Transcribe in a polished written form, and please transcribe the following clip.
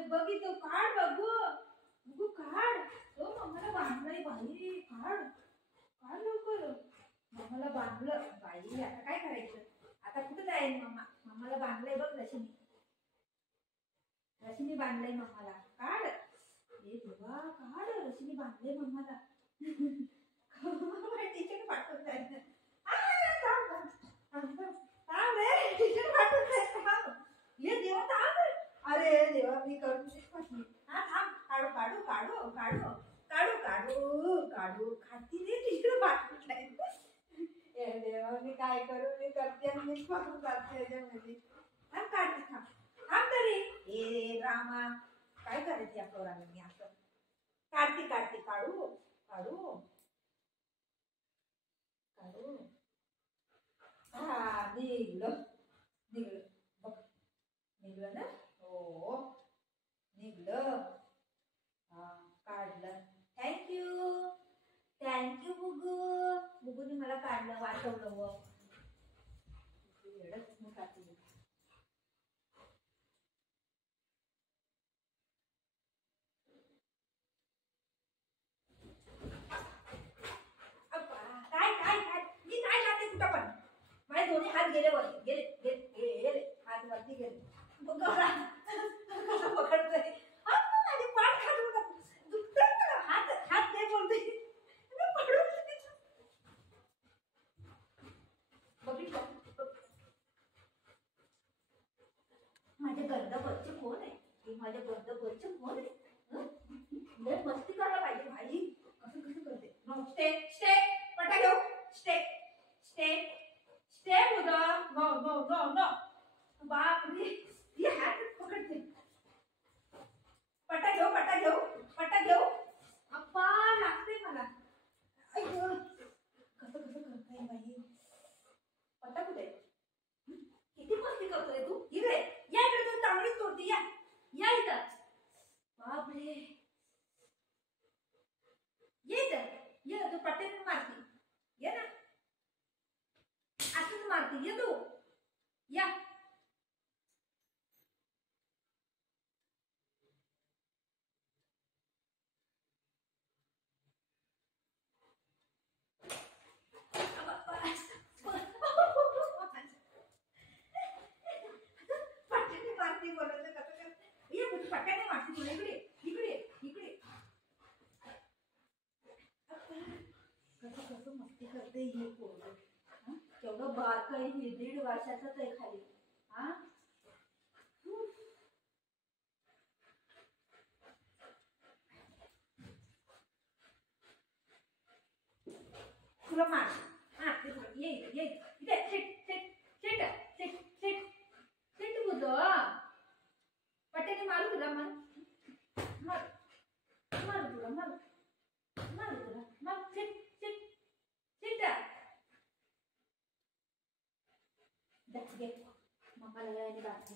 बांधलंय बघितलं काढ बघू बघू काढ तो मम्माला बांधलंय बाई काढ काढ लवकर मम्माला बांधलं बाई आता काय करायचं आता कुठे जाईल मम्मा मम्माला बांधलंय बघ रशीने बांधलंय मम्माला काढ ए देवा काढ रशीने बांधलंय मम्माला टीचर पाठवत जायचं टीचर पाठवत ये देवा थांब अरे देवा मी करू शकत हा थांब काढू काढू काढू काढू काढू काढू काढू खाती रे टीचर पाठवत जायचं ए देवा मी काय करू मी करते आणि मीच पाठवून जाते याच्यामध्ये थांब काढते थांब थांब तरी ए रामा काय करायचं या पोराला मी असं काढते काढते काढू काढू काढू हा निघलं निघलं बघ निघलं ना हो निघलं हा काढलं थँक्यू थँक्यू बुगू बुगूने मला काढलं वाचवलं व दोन्ही हात गेले वरती गेले गेले गेले हात वरती गेले कसं पकडतोय आणि पाठ खाली दुखतोय ना हात हात काय बोलतोय बघितलं माझे गर्द बच्चे कोण आहे हे माझे गर्द बच्चे कोण आहे लय मस्ती करायला पाहिजे भाई असं कसं करते नो स्टे स्टे पटा घेऊ स्टे स्टे स्टे मुदा नो नो नो नो बाप रे ये हात पकडते पटा घेऊ अप्पा लागते मला अय्यो कसं कसं करताय बाई पटा कुठे किती मस्ती करतोय तू इकडे या इकडे तू चांगलीच तोडते या या इथं बाप रे ये इथं ये तू पट्ट्याने मारती ये ना असंच मारती ये तू या पट्ट्याने मारती बोलायचं कसं कर ये पट्ट्याने मारती तुला इकडे इकडे इकडे कसं कसं मस्ती करते हे पोरं केवढं बारक आहे 1.5 वर्षाचंच आहे खाली हा तुला मार ये ये इथे sit sit sit sit sit sit बुद्धं पट्ट्याने मारू तुला मार मारू तुला मारू तुला मार सिट सिट सिट घे मम्माला यायला लागते